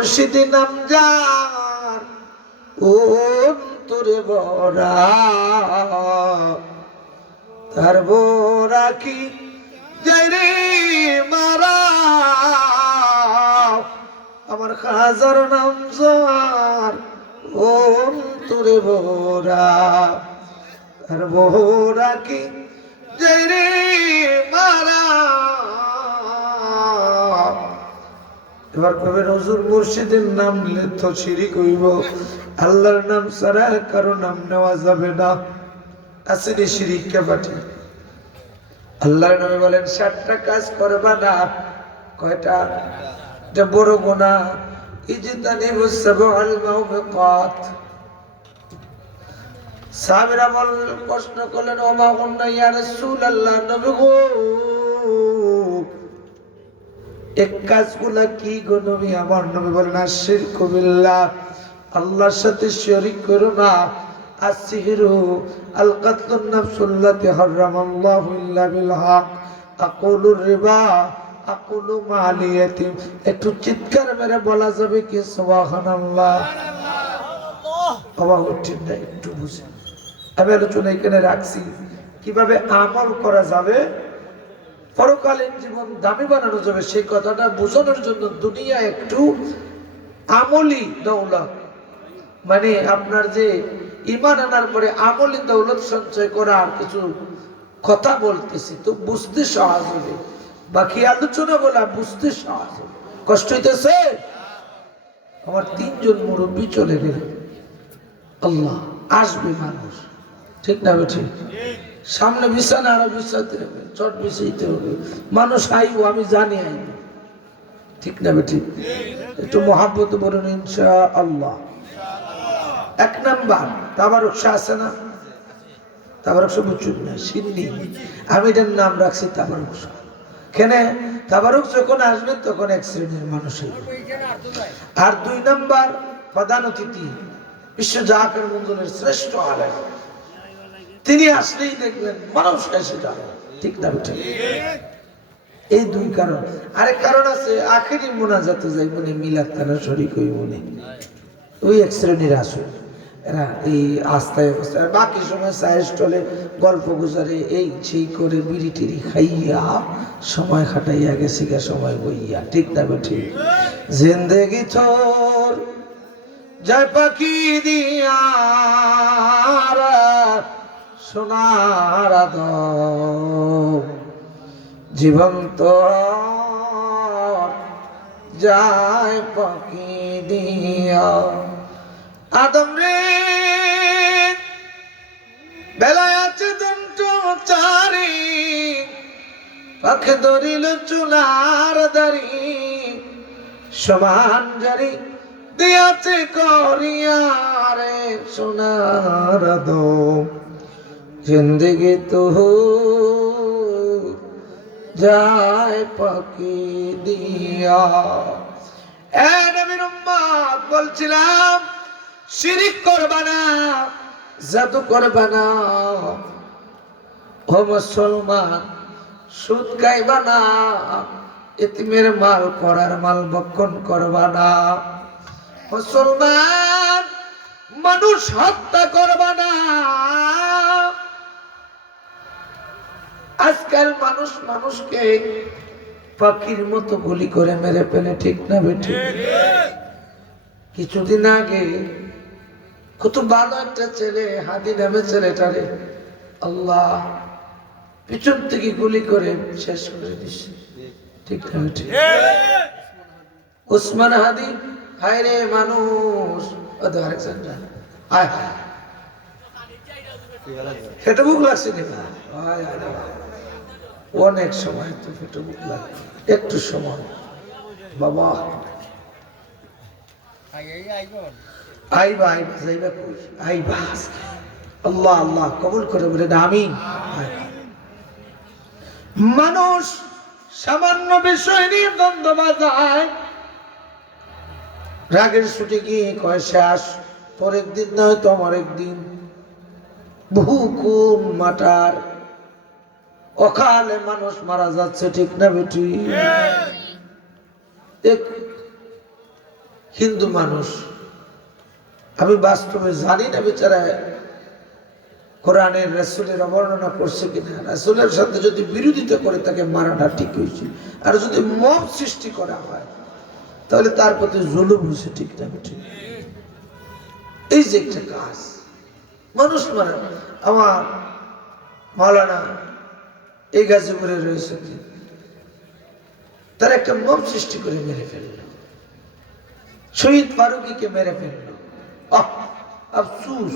মুর্শিদি নাম যার অন্তরে বরা তার বোরা কি? যাই রে মারা। আমার খাজার নাম যার অন্তরে বরা তার বোরা কি? যাই রে মারা। এবার কবে নজরুল মুর্শিদের নাম তো শিরিক হইব? আল্লাহর নাম ছাড়া কারও নাম নেওয়া যাবে না। আসেনি শিরিককে পাঠি? আল্লাহর নামে বলেন ষাটটা কাজ করবা না। কয়টা? এটা বড় গোনা সাহাবীরা বল প্রশ্ন করলেন, ওমা গুন্না ইয়া রাসূলুল্লাহ, নবী গো। এক কাজগুলা কি গো আমার নবী বলেন আশির কবিল্লাহ আল্লাহর সাথে শরীক করো না। আসিহিরু আল কাতলুন নাফসুল্লাতি হারামাল্লাহু ইল্লা বিল হক আকুলুর রিবা, আকুলু একটু চিৎকার মেরে বলা যাবে কি? সুবহানাল্লাহ। বাবা উঠেন না একটু বুঝে আমি আলোচনা এখানে রাখছি। কীভাবে আমল করা যাবে? পরকালীন জীবন দামি বানানো যাবে সেই কথাটা বোঝানোর জন্য দুনিয়া একটু আমলি দৌলত। মানে আপনার যে ইমান আনার পরে আমলি দৌলত সঞ্চয় করা আর কিছু কথা বলতেছি, তো বুঝতে সহজ হবে। বাকি আলোচনা বলা বুঝতে সহজ হবে। কষ্ট হইতেছে? আমার তিনজন মুরব্বী চলে গেলেন। আল্লাহ, আসবে মানুষ। ঠিক না ঠিক সামনে বিছানা আরও বিছাতে হবে, চট বিছাইতে হবে। মানুষ আইব আমি জানি আইব ঠিক না ঠিক একটু মহাব্বত বলুন ইনশা আল্লাহ এক নাম্বার, তাবারক শাহ আছে না? তাবারক শাহ বুঝুন না, সিন্নি। আমি এটার নাম রাখছি তাবারক শাহ। কেন? তাবারক যখন আসবে তখন এক শ্রেণির মানুষ আর দুই নাম্বার, প্রধান অতিথি, বিশ্ব জাহাকের মন্দিরের শ্রেষ্ঠ আলেম। তিনি আসলেই দেখবেন মানুষ যাবে ঠিক না, ঠিক। এই দুই কারণ। আরেক কারণ আছে, আখেরি মোনাজাতে যাই মনে মিলাদ তারা শরিক হই মনে ওই এক শ্রেণির আসে এরা এই বাকি সময় স্টলে গল্প গুজারে এই সেই করে বিড়ি টিড়ি খাইয়া সময় খাটাইয়া গেছি সময় বইয়া। ঠিক না, ঠিক। জিন্দেগি ছোর জয় পাখি দিয়া সোনার আদম জীবন্ত যায় পাখি দিয়া। আদম রে, বেলায় আছে দন্ত চারি, পাখে ধরিল চুলার দাড়ি, সমান জারি দিয়াছে করিয়ারে সোনার আদম জিন্দগি তো যায় পাখি দিয়া বলছিলাম শিরিক করবা না, জাদু করবা না। ও মুসলমান, সুদ খাইবা না এতিমের মাল করার মাল বক্ষণ করবা না। মুসলমান, মানুষ হত্যা করবা না। আজকাল মানুষ মানুষকে পাখির মতো গুলি করে মেরে ফেলে ঠিক না বেঠি কিছুদিন আগে কত ভালো একটা ছেলে হাদি নামে ছেলেটারে আল্লাহ পিছন থেকে গুলি করে শেষ করে দিচ্ছে ঠিক না বেঠি উসমান হাদি হায় রে মানুষ। আয়। হায় ফেটে বুক লাগছে আয়। অনেক সময় তো ফেটে বুক লাগে একটু সময়। বাবা। আল্লাহ কবুল মানুষ সামান্য বিষয় নিয়ে রাগের ছুটে গিয়ে কয় শেষ? পরের দিন নয় তো আমার একদিন। বহু কোন মাটার অকালে মানুষ মারা যাচ্ছে, ঠিক না বেটি? হিন্দু মানুষ, আমি বাস্তবে জানি না বেচারা কোরআনের রাসুলের অবর্ণনা করছে কিনা। রাসুলের সাথে যদি বিরোধিতা করে তাকে মারাটা ঠিক হয়েছে। আর যদি মব সৃষ্টি করা হয়, তাহলে তার প্রতি জুলুম হয়েছে, ঠিক না ঠিক এই যে একটা কাজ, মানুষ মারা, আমার মাওলানা এই গাজীপুরে রয়েছে। তার একটা মব সৃষ্টি করে মেরে ফেলল। শহীদ ফারুকিকে মেরে ফেলল। আফসুস।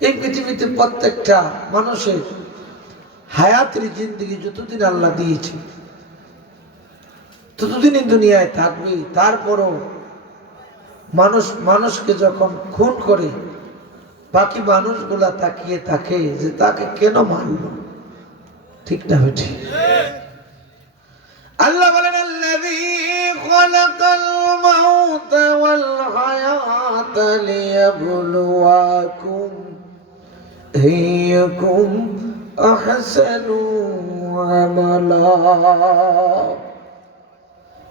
এই পৃথিবীতে প্রত্যেকটা মানুষের হায়াতের জিন্দগি যতদিন আল্লাহ দিয়েছে, ততদিনই দুনিয়ায় থাকবে। তারপরও মানুষ, মানুষকে যখন খুন করে, বাকি মানুষগুলা তাকিয়ে থাকে যে তাকে কেন মারল? ঠিক না বেঠি আল্লাহ বলেন, আল্লাযী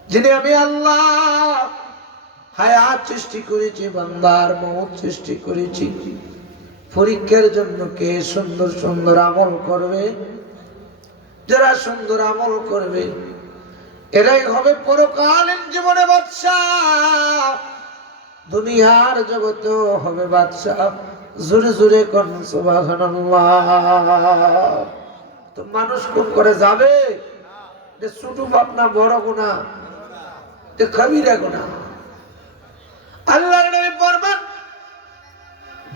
যিনি আমি আল্লাহ, হায়াত সৃষ্টি করেছি, বান্দার মত সৃষ্টি করেছি, পরীক্ষার জন্য কে সুন্দর সুন্দর আমল করবে যারা সুন্দর আমল করবে, এরাই হবে পরকালীন জীবনে বাদশা দুনিয়ার জগতেও হবে বাদশা জোরে জোরে কোন তো মানুষ কোন করে যাবে? ছোট বাপ বড় গুণা যে কবিরা গুণা আল্লাহ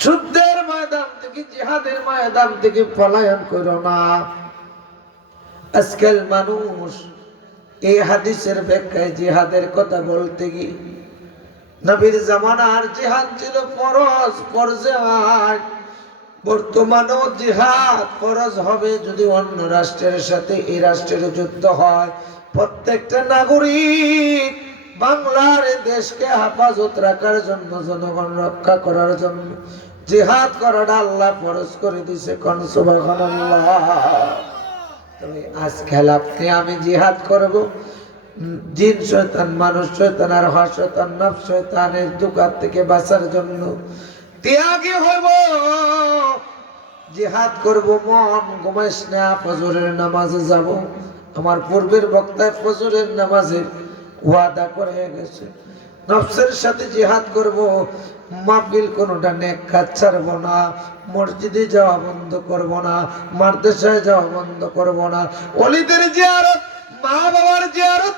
যুদ্ধের ময়দান থেকে, জিহাদের ময়দান থেকে পলায়ন করো না। আজকাল মানুষ এই হাদিসের ব্যাখ্যায় জিহাদের কথা বলতে গিয়ে, নবীর জামানার জিহাদ ছিল ফরজ পর্যায় বর্তমানেও জিহাদ ফরজ হবে যদি অন্য রাষ্ট্রের সাথে এই রাষ্ট্রের যুদ্ধ হয়। প্রত্যেকটা নাগরিক বাংলার দেশকে হেফাজত রাখার জন্য, জনগণ রক্ষা করার জন্য জিহাদ করাটা আল্লাহ ফরজ করে দিছে কোন সুবহানাল্লাহ তবে আজ খেলাপতে আমি জিহাদ করব। জিন শয়তান, মানুষ শয়তান আর হর শয়তান নব শয়তানের দোকান থেকে বাঁচার জন্য ত্যাগী হইব। জিহাদ করব, মন ঘুমাইস না, ফজরের নামাজে যাব। আমার পূর্বের বক্তায় ফজরের নামাজে ওয়াদা করে গেছে। নফসের সাথে জিহাদ করব, মাহফিল কোনোটা নেক কাজ ছাড়ব না, মসজিদে যাওয়া বন্ধ করব না, মাদ্রাসায় যাওয়া বন্ধ করব না। অলিদের জিয়ারত মা বাবার জিয়ারত,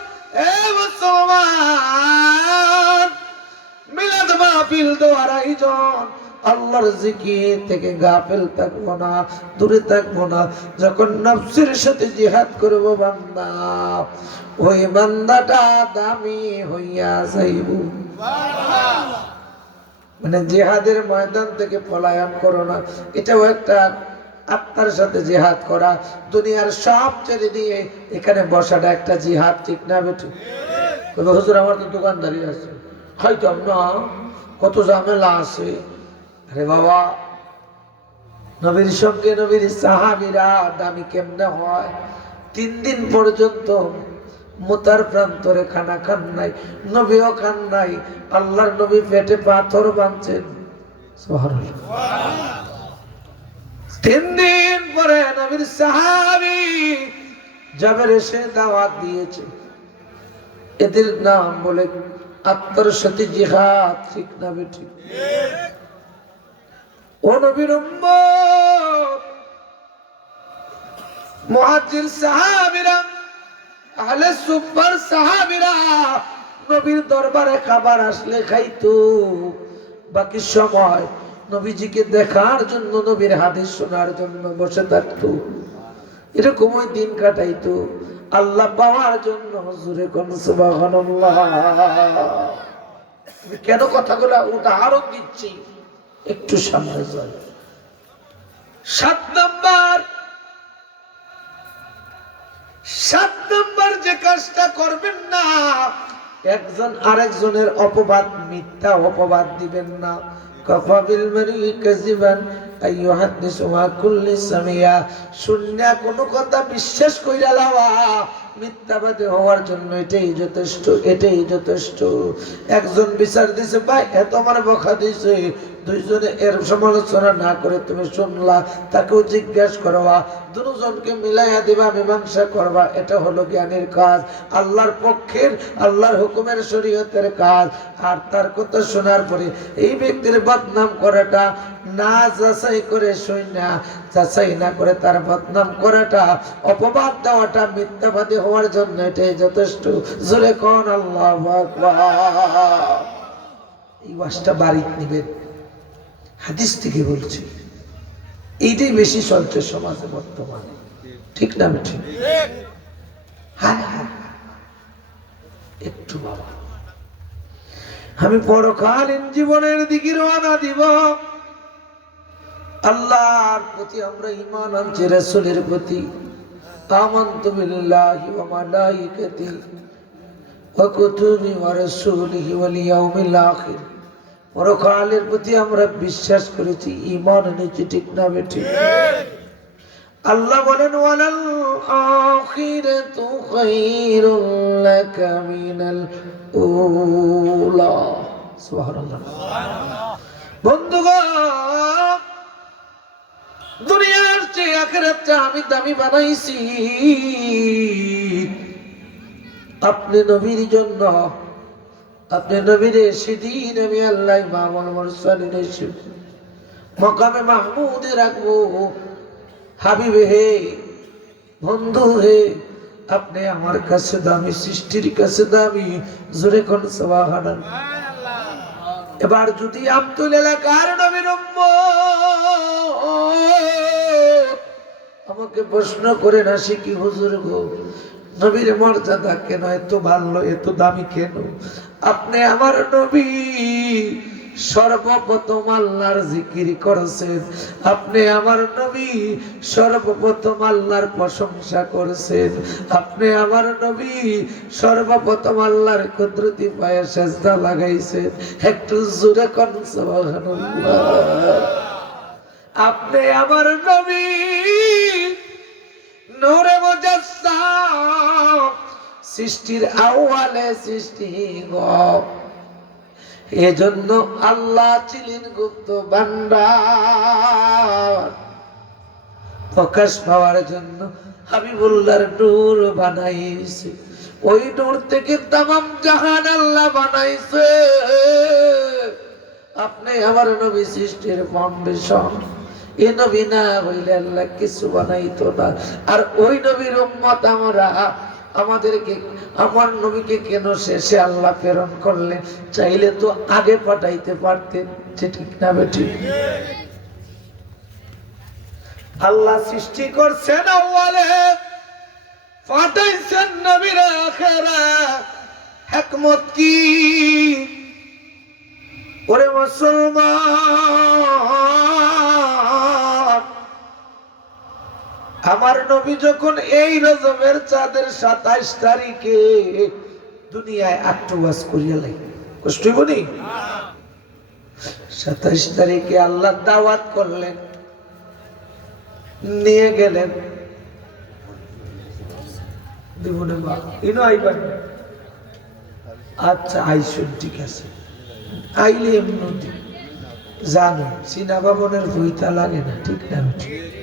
এ মুসলমান, মিলাদ মাহফিল দেওয়ার আয়োজন আল্লাহর জিকির থেকে গাফেল থাকব না, দূরে থাকব না। যখন নফসের সাথে জিহাদ করব বান্দা, ওই বান্দাটা দামি হইয়া যাইব। মানে জেহাদের ময়দান থেকে পলায়ন করো না, এটাও একটা আত্মার সাথে জেহাদ করা। দুনিয়ার সব ছেড়ে দিয়ে এখানে বসাটা একটা জিহাদ, ঠিক না বেটু হুজুর, আমার তো দোকানদারি আছে। হয়তো না কত ঝামেলা আছে? আরে বাবা, নবীর সঙ্গে নবীর সাহাবিরা দামি কেমনে হয়? তিন দিন পর্যন্ত মোতার প্রান্তরে খানা খান নাই, নবীও খান নাই, আল্লাহর নবী পেটে পাথর বাঁধছেন। তিন দিন পরে নবীর সাহাবি যাবের এসে দাওয়াত দিয়েছে। এদের নাম বলে আত্মার সাথে জিহাদ, ঠিক না বেঠিক? উম্মত মুহাজ্জির সাহাবীরা, আহলে সুফার সাহাবীরা নবীর দরবারে খাবার আসলে খাইতো। বাকি সময় নবীজিকে দেখার জন্য নবীর হাদিস শোনার জন্য বসে থাকতো। এরকম ওই দিন কাটাইতো। আল্লাহ পাওয়ার জন্য হুজুরে কোন সুবহানাল্লাহ। কেন কথাগুলো উদাহরণ দিচ্ছি? একটু সামনে যাই সাত নম্বর। সাত নম্বর যে কাজটা করবেন না, একজন আরেকজনের অপবাদ, মিথ্যা অপবাদ দিবেন না। কফাবিল মারি কাজিবান শূন্য কোনো কথা বিশ্বাস কইরা লাওয়া। মিথ্যাবাদী হওয়ার জন্য এটাই যথেষ্ট এটাই যথেষ্ট। একজন বিচার দিছে, ভাই এত আমার বকা দিছে দুইজনে এর সমালোচনা না করে তুমি শুনলা, তাকেও জিজ্ঞাসা করবা। দুজনকে মিলাইয়া দিবা, মীমাংসা করবা। এটা হলো জ্ঞানের কাজ। আল্লাহর পক্ষের, আল্লাহর হুকুমের শরীয়তের কাজ। আর তার কথা শোনার পরে এই ব্যক্তির বদনাম করাটা না যাচাই করে শুই না, যাচাই না করে তার বদনাম করাটা, অপবাদ দেওয়াটা মিথ্যাবাদী হওয়ার জন্য এটাই যথেষ্ট। জোরে কোন আল্লাহ এই ওয়াজটা বাড়িতে নিবেন। হাদিস থেকে বলছি, এইটাই বেশি চলছে সমাজে বর্তমানে। ঠিক না ঠিক হ্যাঁ হ্যাঁ একটু বাবা। আমি পরকালীন জীবনের দিকে রওনা দিব। আল্লাহর প্রতি আমরা ঈমান আনছি, রাসূলের প্রতি। আমানতু বিল্লাহি ওয়া মালাইকাতি ওয়া কুতুবি ওয়া রাসূলিহি ওয়াল ইয়াউমিল আখির। পরকালের প্রতি আমরা বিশ্বাস করেছি ইমান এনেছি, ঠিক না বেটি আল্লাহ বলেন, ওয়ালাল আখিরাতু খায়রুল লাকা মিনাল উলা। সুবহানাল্লাহ। বন্ধুগণ দুনিয়ার চেয়ে আখেরাতটা আমি দামি বানাইছি। আপনি নবীর জন্য, আপনি নবীর সেদিন আমি আল্লাহ মামল মরসালিন মকামে মাহমুদে রাখব। হাবিবে হে, বন্ধু হে, আপনি আমার কাছে দামি, সৃষ্টির কাছে দামি, জোরে কোন সবাহান এবার যদি আব্দুল এলাকার নবীর আমাকে প্রশ্ন করে না, সে কি হুজুর গো? নবীর মর্যাদা কেন? এত ভালো, এত দামি কেন? আপনি আমার নবী সর্বপ্রথম আল্লাহর জিকির করেছেন। আপনি আমার নবী সর্বপ্রথম আল্লাহর প্রশংসা করেছেন। আপনি আমার নবী সর্বপ্রথম আল্লাহর কুদরতি পায়ে সেজদা লাগাইছেন। একটু জোরে কোন, সুবহানাল্লাহ। আপনি আমার নবী নূরে মুজাসসাম, সৃষ্টির আউয়ালে সৃষ্টি গো। এজন্য আল্লাহ ছিলেন গুপ্ত ভান্ডার। প্রকাশ পাওয়ার জন্য হাবিবুল্লাহর নূর বানাইছে। ওই নূর থেকে তামাম জাহান আল্লাহ বানাইছে। আপনি আমার নবী সৃষ্টির ফাউন্ডেশন এ নবী না হইলে আল্লাহ কিছু বানাইতো না। আর ওই নবীর উম্মত আমরা আমাদেরকে, আমার নবীকে কেন শেষে আল্লাহ প্রেরণ করলেন? চাইলে তো আগে পাঠাইতে পারতেন, যে ঠিক না বেঠিক আল্লাহ সৃষ্টি করছেন পাঠাইছেন হিকমত কি? ওরে মুসলমান আমার নবী যখন এই রজমের চাঁদের সাতাইশ তারিখে দুনিয়ায় আক্টোবাস করিয়া লাগে কষ্ট বলি সাতাইশ তারিখে আল্লাহ দাওয়াত করলেন, নিয়ে গেলেন। আচ্ছা আইসুন ঠিক আছে। আইলে জানো চীনা বাবনের ভুইতা লাগে না, ঠিক না, ঠিক।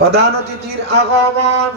প্রধান অতিথির আগমন।